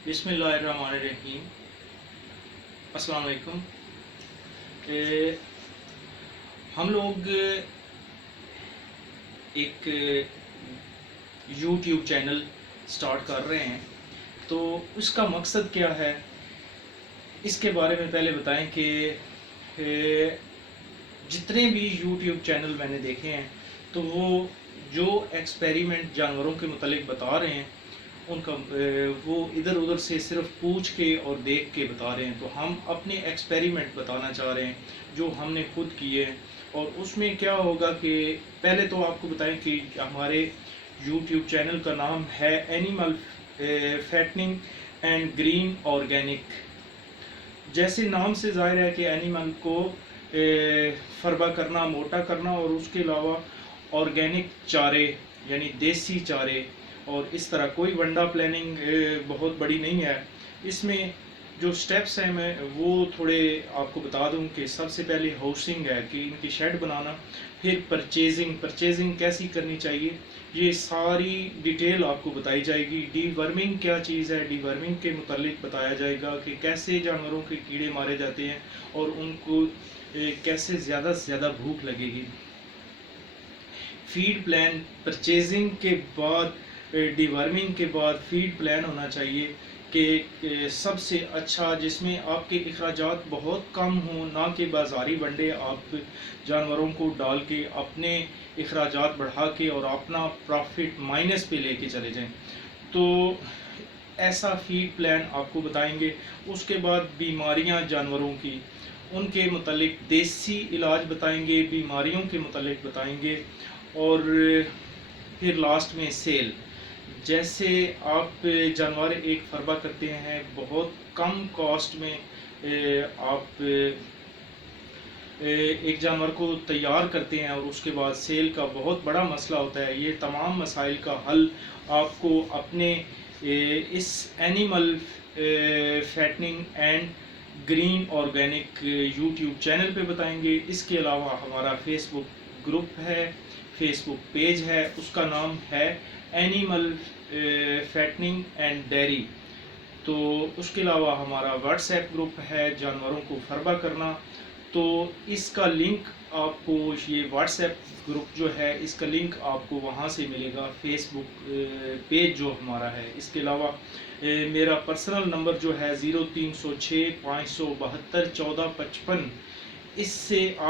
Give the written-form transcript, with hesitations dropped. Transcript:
बिस्मिल्लाहिर्रहमानिर्रहीम। अस्सलाम वालेकुम। हम लोग एक यूट्यूब चैनल स्टार्ट कर रहे हैं, तो उसका मकसद क्या है, इसके बारे में पहले बताएं कि जितने भी यूट्यूब चैनल मैंने देखे हैं तो वो जो एक्सपेरिमेंट जानवरों के मुतालिक बता रहे हैं उनका वो इधर उधर से सिर्फ पूछ के और देख के बता रहे हैं। तो हम अपने एक्सपेरिमेंट बताना चाह रहे हैं जो हमने खुद किए हैं। और उसमें क्या होगा कि पहले तो आपको बताएं कि हमारे यूट्यूब चैनल का नाम है animal fattening and green organic. जैसे नाम से जाहिर है कि एनिमल को फरबा करना, मोटा करना, और उसके अलावा ऑर्गेनिक चारे यानी देसी चारे, और इस तरह कोई वंडा प्लानिंग बहुत बड़ी नहीं है। इसमें जो स्टेप्स हैं मैं वो थोड़े आपको बता दूं कि सबसे पहले हाउसिंग है कि इनकी शेड बनाना, फिर परचेजिंग कैसी करनी चाहिए, ये सारी डिटेल आपको बताई जाएगी। डीवर्मिंग क्या चीज़ है, डीवर्मिंग के मुतालिक बताया जाएगा कि कैसे जानवरों के कीड़े मारे जाते हैं और उनको कैसे ज़्यादा से ज़्यादा भूख लगेगी। फीड प्लान, परचेजिंग के बाद, डिवर्मिंग के बाद फीड प्लान होना चाहिए कि सबसे अच्छा जिसमें आपके अखराजात बहुत कम हों, ना कि बाज़ारी वंडे आप जानवरों को डाल के अपने अखराजात बढ़ा के और अपना प्रॉफिट माइनस पे लेके चले जाएं। तो ऐसा फीड प्लान आपको बताएंगे। उसके बाद बीमारियां जानवरों की, उनके मुतालिक देसी इलाज बताएंगे, बीमारियों के मुतालिक बताएंगे, और फिर लास्ट में सेल। जैसे आप जानवर एक फरबा करते हैं बहुत कम कॉस्ट में, आप एक जानवर को तैयार करते हैं और उसके बाद सेल का बहुत बड़ा मसला होता है। ये तमाम मसाइल का हल आपको अपने इस animal fattening and green organic YouTube channel पे बताएंगे। इसके अलावा हमारा फेसबुक ग्रुप है, फेसबुक पेज है, उसका नाम है एनिमल फैटनिंग एंड डेयरी। तो उसके अलावा हमारा व्हाट्सएप ग्रुप है जानवरों को फरबा करना। तो इसका लिंक आपको, ये व्हाट्सएप ग्रुप जो है इसका लिंक आपको वहाँ से मिलेगा, फेसबुक पेज जो हमारा है। इसके अलावा मेरा पर्सनल नंबर जो है 0306 572 1455, इससे आप